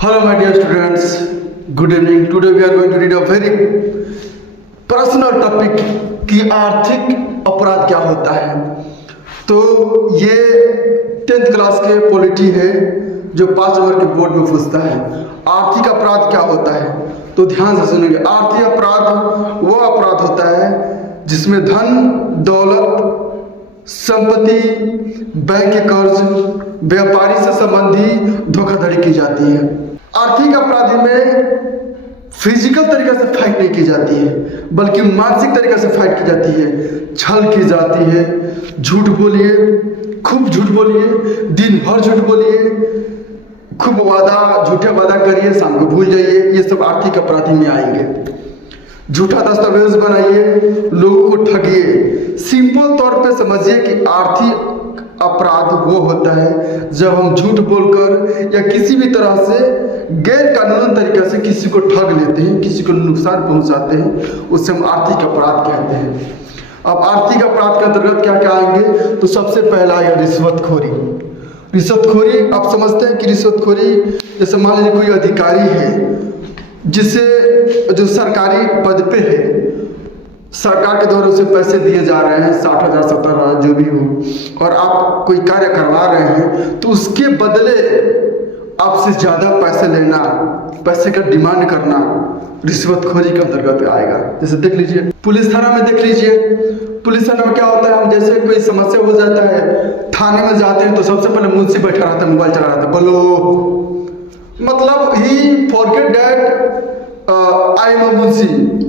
Hello, my dear students. Good evening. Today we are going to read a very personal topic कि आर्थिक अपराध क्या होता है। तो ये 10th क्लास के पॉलिटी है जो 5 नंबर के बोर्ड में पूछता है आर्थिक अपराध क्या होता है। तो ध्यान से सुनेंगे। आर्थिक अपराध वो अपराध होता है जिसमें धन, दौलत, संपत्ति, बैंक के कर्ज, व्यापारी से संबंधी धोखाधड़ी की जाती है। आर्थिक अपराधी में फिजिकल तरीके से फाइट नहीं की जाती है बल्कि मानसिक तरीके से फाइट की जाती है। छल की जाती है, झूठ बोलिए, खूब झूठ बोलिए, दिन भर झूठ बोलिए, खूब झूठे वादा करिए, शाम को भूल जाइए। ये सब आर्थिक अपराधी में आएंगे। झूठा दस्तावेज बनाइए, लोगों को ठगिए। सिंपल तौर पे समझिए कि आर्थिक अपराध वो होता है जब हम झूठ बोलकर या किसी भी तरह से गैर कानूनी तरीके से किसी को ठग लेते हैं, किसी को नुकसान पहुंचाते हैं, उससे हम आर्थिक अपराध कहते हैं। अब आर्थिक अपराध के अंतर्गत क्या क्या आएंगे? तो सबसे पहला है रिश्वतखोरी। रिश्वतखोरी आप समझते हैं कि रिश्वतखोरी जैसे मान लीजिए कोई अधिकारी है जो सरकारी पद पे है, सरकार के द्वारा उसे पैसे दिए जा रहे हैं 60,000 70,000 जो भी हो, और आप कोई कार्य करवा रहे हैं तो उसके बदले आपसे ज़्यादा पैसे लेना, पैसे का डिमांड करना रिश्वतखोरी के अंतर्गत आएगा। जैसे देख लीजिए पुलिस थाना में, देख लीजिए पुलिस थाना में क्या होता है, हम जैसे कोई समस्या हो जाता है थाने में जाते हैं तो सबसे पहले मुंशी बैठा रहता है, मोबाइल चला रहता है, बोलो मतलब ही forget that I am a मुंशी।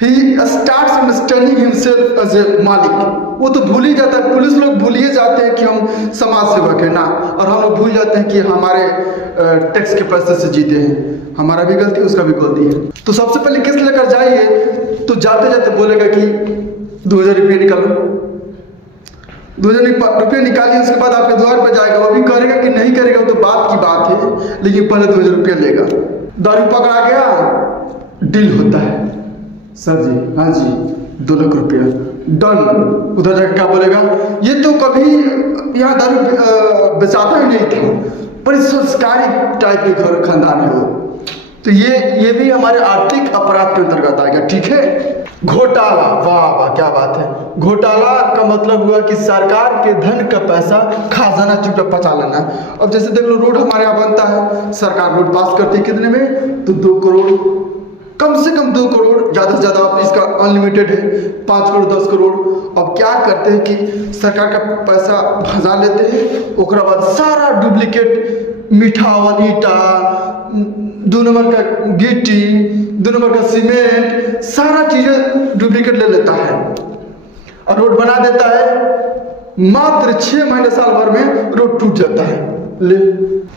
He starts understanding himself as a मालिक। वो तो भूल ही जाता है, पुलिस लोग भूल ही जाते हैं कि हम समाज सेवक है ना, और हम लोग भूल जाते हैं कि हमारे टैक्स के पैसे से जीते हैं। हमारा भी गलती, उसका भी गलती है। तो सबसे पहले किस लेकर जाइए तो जाते जाते बोलेगा कि 2,000 रुपये निकालो। 2,000 रुपये निकालिए, उसके बाद आपके द्वार पर जाएगा। वो भी करेगा कि नहीं करेगा वो तो बात की बात है, लेकिन पहले 2,000 रुपये लेगा। दारू पकड़ा गया, डील होता है, सर जी हाँ जी 2 लाख रुपया डन। उधर जाकर क्या बोलेगा, ये तो कभी यहाँ दारू बेचाता ही नहीं था, बड़ी संस्कारी टाइप के घर खानदान है वो। तो ये भी हमारे आर्थिक अपराध के अंतर्गत आएगा। ठीक है। घोटाला, वाह वाह क्या बात है। घोटाला का मतलब हुआ कि सरकार के धन का पैसा खजाना चुपचाप पचा लेना। अब जैसे देख लो रोड हमारे यहाँ बनता है, सरकार रोड पास करती है कितने में, तो 2 करोड़, कम से कम 2 करोड़, ज़्यादा से ज़्यादा आप इसका अनलिमिटेड है 5 करोड़ 10 करोड़। अब क्या करते हैं कि सरकार का पैसा भजा लेते हैं, उसके बाद सारा डुप्लीकेट मिठावन, ईटा, 2 नंबर का गिट्टी, 2 नंबर का सीमेंट, सारा चीज़ें डुप्लीकेट ले लेता है और रोड बना देता है। मात्र 6 महीने साल भर में रोड टूट जाता है।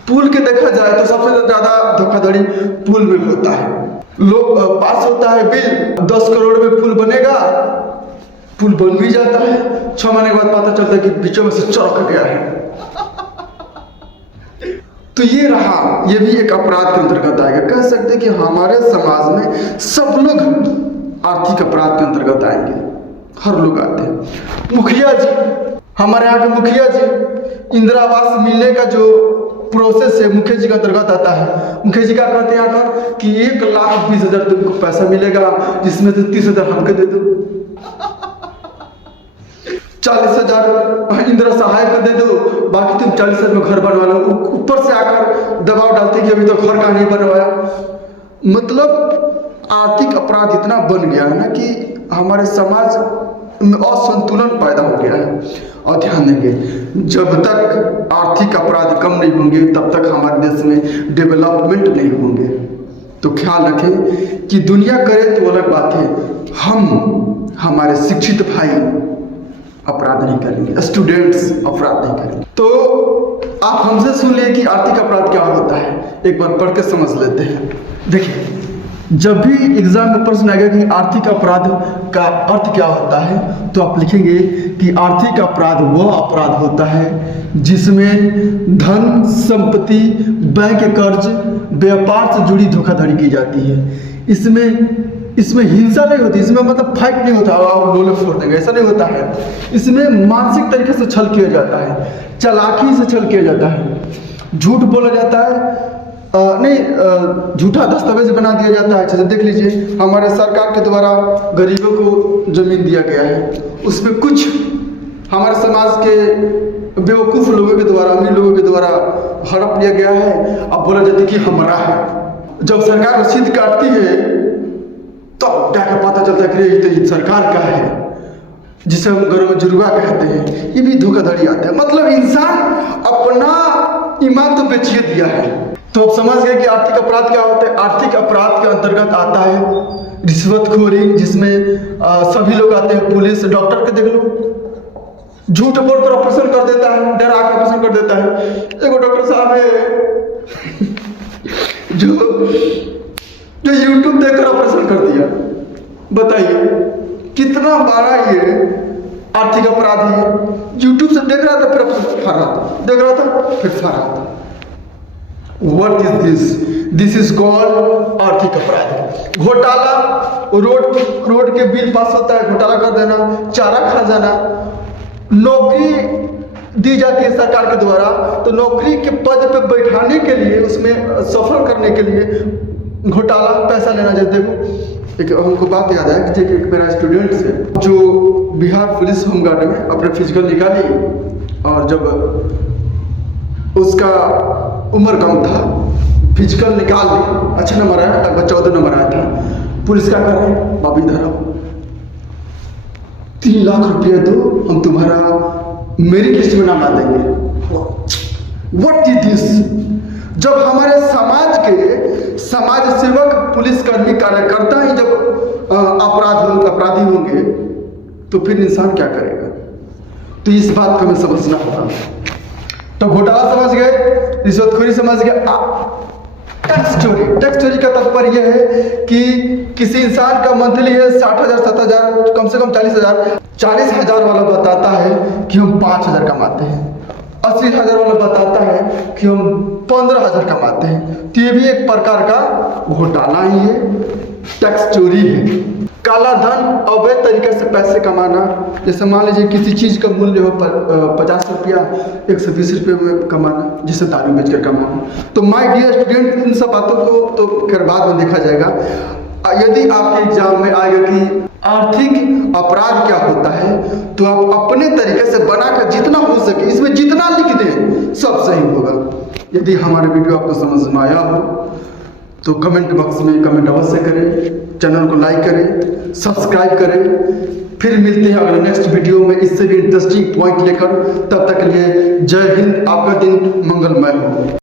पुल के देखा जाए तो सबसे ज़्यादा धोखाधड़ी पुल में होता है। लोग पास होता है बिल 10 करोड़ में पुल बनेगा, पुल बन भी जाता है, 6 महीने के बाद पता चलता है कि बीचों में से चौक गया है। तो ये रहा, ये भी एक अपराध के अंतर्गत आएगा। कह सकते हैं कि हमारे समाज में सब लोग आर्थिक अपराध के अंतर्गत आएंगे, हर लोग आते हैं। मुखिया जी, हमारे यहाँ के मुखिया जी, इंदिरा आवास मिलने का जो प्रोसेस है मुखिया जी का अंतर्गत आता है। मुखिया जी क्या कहते हैं आकर कि 1,20,000 तुमको पैसा मिलेगा, जिसमें से 30,000 हमको दे दो, 40,000 इंदिरा सहायक को दे दो, बाकी तुम 40,000 में घर बनवा लो। ऊपर से आकर दबाव डालते कि अभी तो घर का नहीं बनवाया। मतलब आर्थिक अपराध इतना बन गया है ना कि हमारे समाज में असंतुलन पैदा हो गया है। और ध्यान देंगे, जब तक आर्थिक अपराध कम नहीं होंगे तब तक हमारे देश में डेवलपमेंट नहीं होंगे। तो ख्याल रखें कि दुनिया करे तो अलग बात है, हम हमारे शिक्षित भाई अपराध नहीं करेंगे, स्टूडेंट्स अपराध नहीं करेंगे। तो आप हमसे सुन लिए कि आर्थिक अपराध क्या होता है, एक बार पढ़ के समझ लेते हैं। देखिए, जब भी एग्जाम में प्रश्न आएगा कि आर्थिक अपराध का अर्थ क्या होता है, तो आप लिखेंगे कि आर्थिक अपराध वह अपराध होता है जिसमें धन, संपत्ति, बैंक कर्ज, व्यापार से जुड़ी धोखाधड़ी की जाती है। इसमें हिंसा नहीं होती, इसमें मतलब फाइट नहीं होता, आप लोले फोड़ देंगे, ऐसा नहीं होता है। इसमें मानसिक तरीके से छल किया जाता है, चालाकी से छल किया जाता है, झूठ बोला जाता है, नहीं, झूठा दस्तावेज बना दिया जाता है। जैसे देख लीजिए, हमारे सरकार के द्वारा गरीबों को ज़मीन दिया गया है, उसमें कुछ हमारे समाज के बेवकूफ़ लोगों के द्वारा, अमीर लोगों के द्वारा हड़प लिया गया है। अब बोला जाता है कि हमारा है। जब सरकार रसीद काटती है तब क्या पता चलता है कि ये तो सरकार का है, जिसे हम घरों में जुर्मा कहते हैं। ये भी धोखाधड़ी आता है। मतलब इंसान अपना ईमान तो बेचिए दिया है। तो अब समझ गए कि आर्थिक अपराध क्या होता है। आर्थिक अपराध के अंतर्गत आता है रिश्वतखोरी, जिसमें सभी लोग आते हैं। पुलिस, डॉक्टर के देख लो, झूठ बोलकर ऑपरेशन कर देता है, डरा कर ऑपरेशन कर देता है। एक डॉक्टर साहब है जो यूट्यूब देखकर ऑपरेशन कर दिया। बताइए कितना बड़ा ये आर्थिक अपराध है। यूट्यूब से देख रहा था, फिर ऑपरेशन फर रहा था, देख रहा था, फिर फर रहा था। What is this? This is called आर्थिक अपराध। घोटाला, रोड के बिल पास होता है, घोटाला कर देना, चारा खा जाना। नौकरी दी जाती है सरकार के द्वारा, तो नौकरी के पद पे बैठाने के लिए, उसमें सफल करने के लिए घोटाला, पैसा लेना। जैसे देखो, एक हमको बात याद है कि एक मेरा स्टूडेंट है जो बिहार पुलिस होमगार्ड में अपने फिजिकल निकाली, और जब उसका उम्र कम था, फिजिकल निकाल दी, अच्छा नंबर आया, लगभग 14 नंबर आया था। पुलिस क्या कर रहे हैं, बाबी धरा 3 लाख रुपया दो, हम तुम्हारा मेरिट लिस्ट में नाम ला देंगे। What is this? जब हमारे समाज के समाज सेवक, पुलिसकर्मी, कार्यकर्ता ही जब अपराधी होंगे, तो फिर इंसान क्या करेगा? तो इस बात को हमें समझना होगा। तो घोटाला समझ गए, रिश्वतखोरी समझ गए। टैक्स चोरी का तात्पर्य यह है कि किसी इंसान का मंथली है 60,000, 70,000, कम से कम 40,000। 40,000 वाला बताता है कि हम 5,000 कमाते हैं। 80,000 वाला बताता है कि हम 15,000 कमाते हैं। तो ये भी एक प्रकार का घोटाला ही है, टैक्स चोरी है। काला धन, अवैध तरीके से पैसे कमाना। जैसे मान लीजिए किसी चीज़ का मूल्य हो 50 रुपया, 120 रुपये में कमाना, जिसे दारू बेचकर कमाना। तो माय डियर स्टूडेंट, इन सब बातों को तो खैर बाद में देखा जाएगा। यदि आपके एग्जाम में आएगा कि आर्थिक अपराध क्या होता है, तो आप अपने तरीके से बनाकर जितना हो सके, इसमें जितना लिख दें सब सही होगा। यदि हमारे वीडियो आपको समझ में आया हो तो कमेंट बॉक्स में कमेंट अवश्य करें, चैनल को लाइक करें, सब्सक्राइब करें। फिर मिलते हैं अगले नेक्स्ट वीडियो में इससे भी इंटरेस्टिंग पॉइंट लेकर। तब तक के लिए जय हिंद, आपका दिन मंगलमय हो।